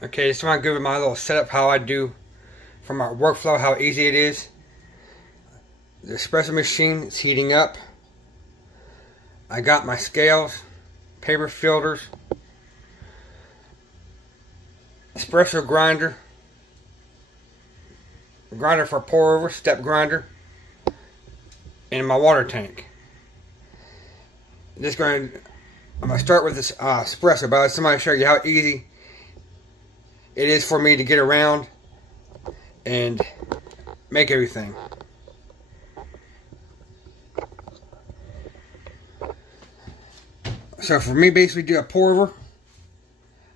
Okay, just want to give you my little setup, how I do for my workflow, how easy it is. The espresso machine is heating up. I got my scales, paper filters, espresso grinder for pour over, step grinder, and my water tank. I'm going to start with this espresso, but I just want to show you how easy it is for me to get around and make everything. So for me, basically do a pour over.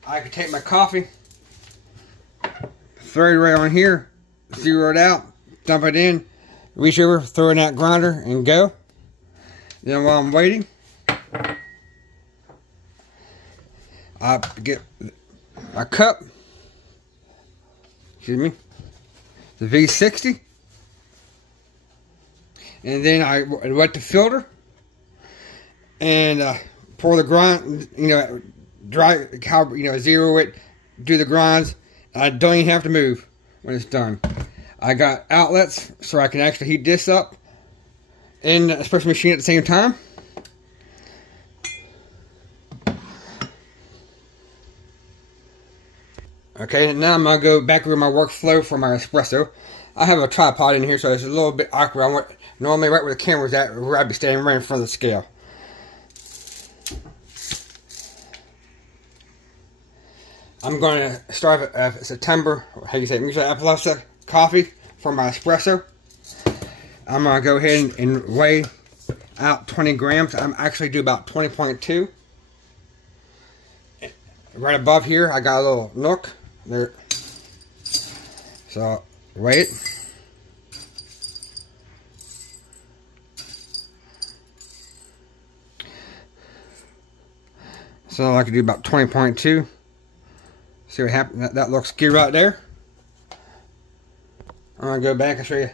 I can take my coffee, throw it right on here, zero it out, dump it in, reach over, throw it in that grinder, and go. Then while I'm waiting, I get my cup, excuse me, the V60, and then I wet the filter, and pour the grind, dry, zero it, do the grinds. I don't even have to move when it's done. I got outlets so I can actually heat this up in the espresso machine at the same time. Okay, now I'm going to go back over my workflow for my espresso. I have a tripod in here, so it's a little bit awkward. Normally right where the camera's at, where I'd be standing right in front of the scale. I'm going to start at September, how do you say it, Appalachia coffee for my espresso. I'm going to go ahead and weigh out 20 grams. I'm actually do about 20.2. Right above here, I got a little nook there. So, weigh it. So I can do about 20.2. See what happened? That looks good right there. I'm gonna go back and show you.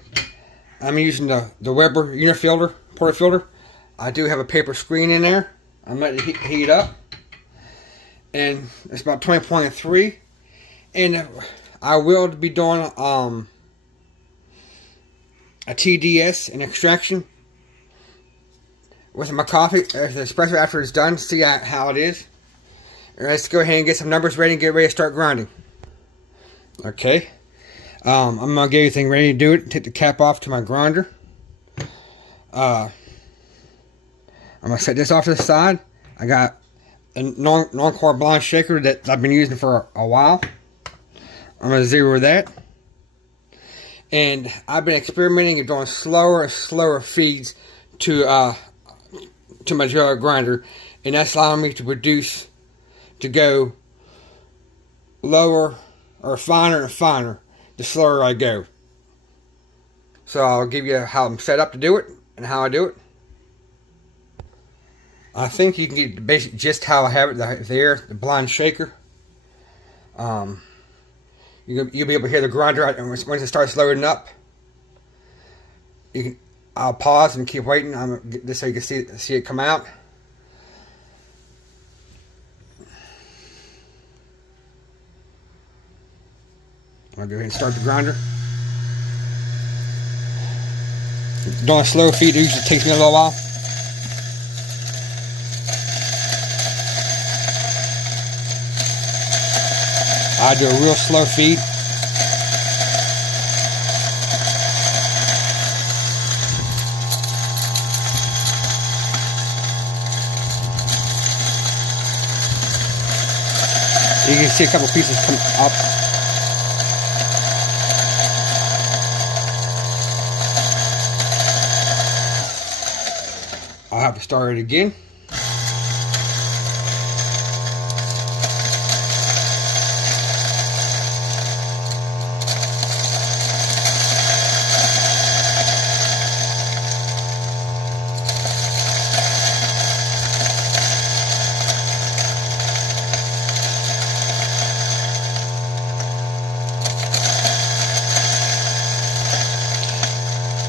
I'm using the Weber unifilter, portafilter. I do have a paper screen in there. I'm letting it heat up, and it's about 20.3. And I will be doing a TDS, an extraction, with my coffee, the espresso after it's done. See how it is. Let's go ahead and get some numbers ready and get ready to start grinding. Okay. I'm going to get everything ready to do it. Take the cap off to my grinder. I'm going to set this off to the side. I got a non-core blonde shaker that I've been using for a while. I'm going to zero that. And I've been experimenting and doing slower and slower feeds to my grinder. And that's allowing me to produce, to go lower or finer and finer the slower I go. So I'll give you how I'm set up to do it and how I do it. I think you can get the basic gist how I have it there, the blind shaker. You'll be able to hear the grinder once it starts loading up. I'll pause and keep waiting. Just so you can see it come out. I'll go ahead and start the grinder. Doing a slow feed, it usually takes me a little while. I do a real slow feed. You can see a couple pieces come up. I'll have to start it again.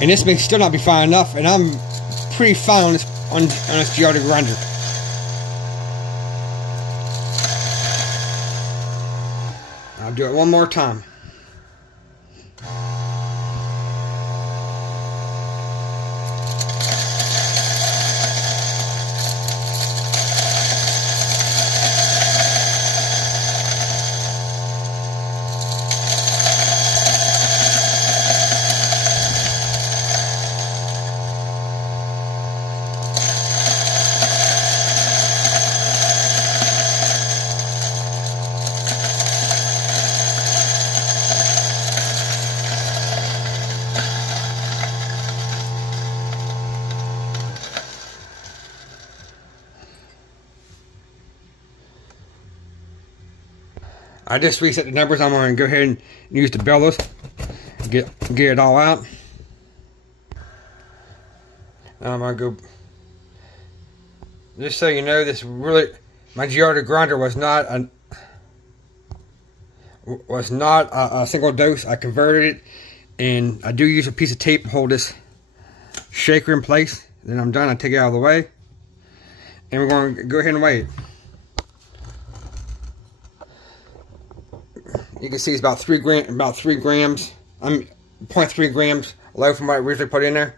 And this may still not be fine enough, and I'm pretty fine on this Giardia grinder. Do it one more time. I just reset the numbers. I'm going to go ahead and use the bellows, get it all out. Now I'm going to go, just so you know, this really, my Giardia grinder was not a single dose. I converted it, and I do use a piece of tape to hold this shaker in place. Then I'm done. I take it out of the way, and we're going to go ahead and weigh it. You can see it's about 3 grams. 0.3 grams low from what I originally put in there.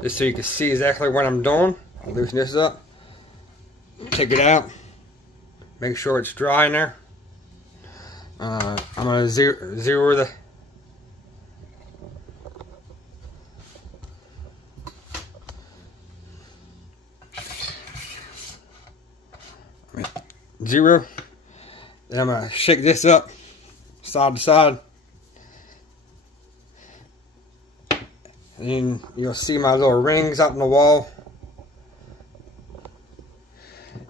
Just so you can see exactly what I'm doing. I'll loosen this up. Take it out. Make sure it's dry in there. I'm going to zero the... Zero. Then I'm going to shake this up side to side. And then you'll see my little rings up in the wall.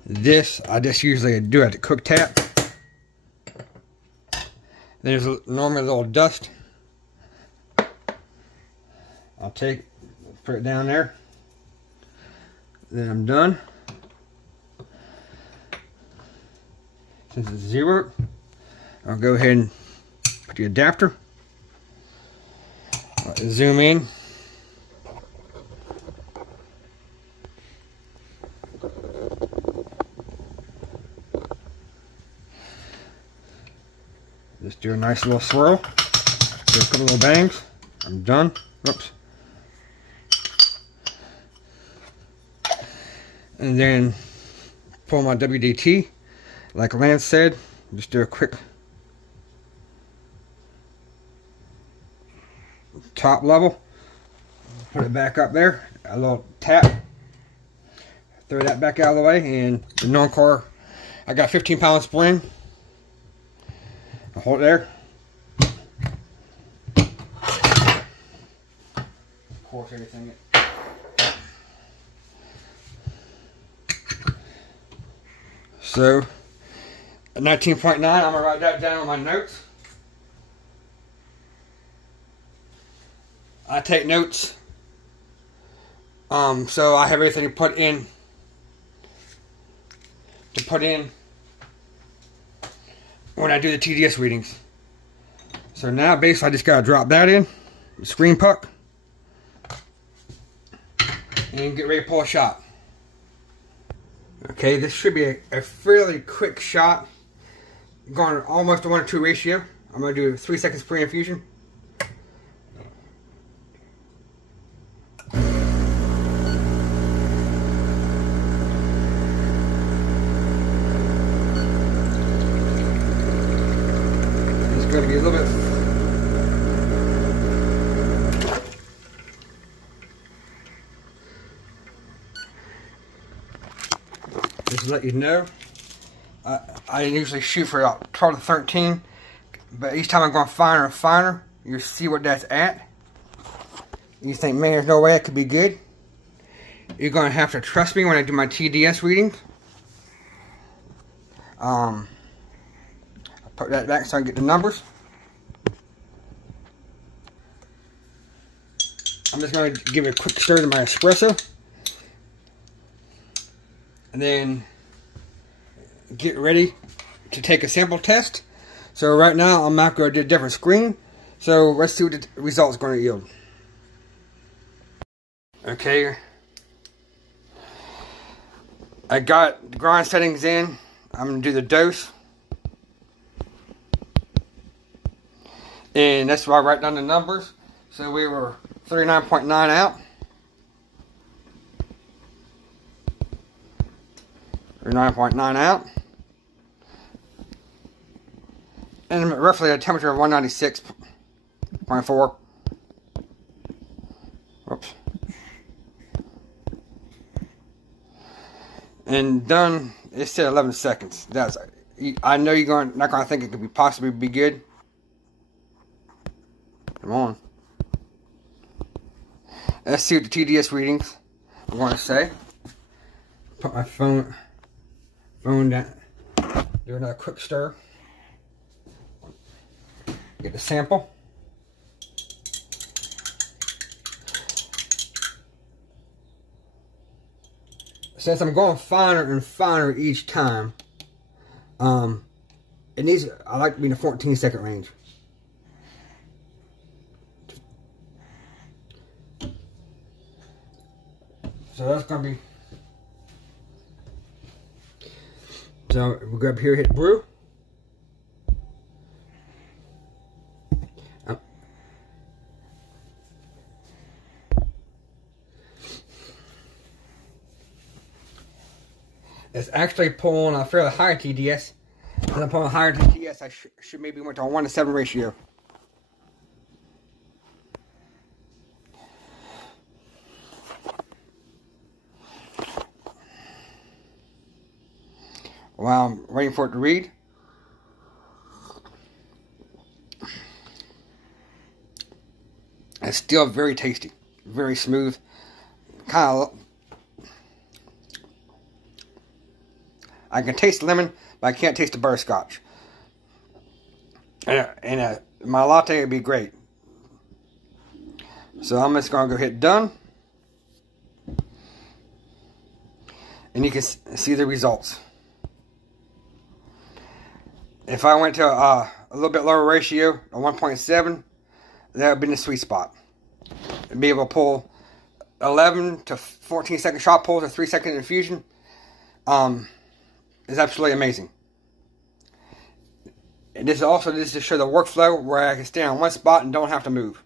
This I just usually do at the cooktop. There's normally a little dust. I'll put it down there. Then I'm done. Since it's zero, I'll go ahead and put the adapter. I'll zoom in. Just do a nice little swirl. Do a couple little bangs. I'm done. Oops. And then pull my WD-T. Like Lance said, just do a quick top level. Put it back up there. A little tap. Throw that back out of the way. And the non-core, I got 15-pound spring. I'll hold it there. Of course, everything. So, 19.9, I'm going to write that down on my notes. I take notes. So I have everything to put in. When I do the TDS readings. So now basically I just got to drop that in. The screen puck. And get ready to pull a shot. Okay, this should be a fairly quick shot. Going almost a 1-to-2 ratio. I'm going to do 3 seconds pre-infusion. It's going to be a little bit... Just to let you know, I usually shoot for about 12 to 13, but each time I'm going finer and finer, you see what that's at. You think, man, there's no way that could be good. You're going to have to trust me when I do my TDS readings. I'll put that back so I can get the numbers. I'm just going to give it a quick stir to my espresso. And then get ready to take a sample test. So right now I'm not going to do a different screen. So let's see what the results are going to yield. Okay. I got the grind settings in. I'm going to do the dose. And that's why I write down the numbers. So we were 39.9 out. 39.9 out. And roughly a temperature of 196.4. Whoops. And done. It said 11 seconds. That's. I know you're not going to think it could possibly be good. Come on. Let's see what the TDS readings are going to say. Put my phone down. Do another quick stir. Get the sample. Since I'm going finer and finer each time, it needs. I like to be in the 14-second range. So that's gonna be. So we'll go up here, hit brew. It's actually pulling a fairly higher TDS. If I'm pulling a higher TDS, I should maybe went to a 1:7 ratio. While I'm waiting for it to read. It's still very tasty. Very smooth. Kind of. I can taste lemon, but I can't taste the butterscotch. And my latte would be great. So I'm just going to go hit done. And you can see the results. If I went to a little bit lower ratio, a 1.7, that would be in the sweet spot. I'd be able to pull 11 to 14 second shot pulls or 3-second infusion. Is absolutely amazing. And this is to show the workflow where I can stay on one spot and don't have to move.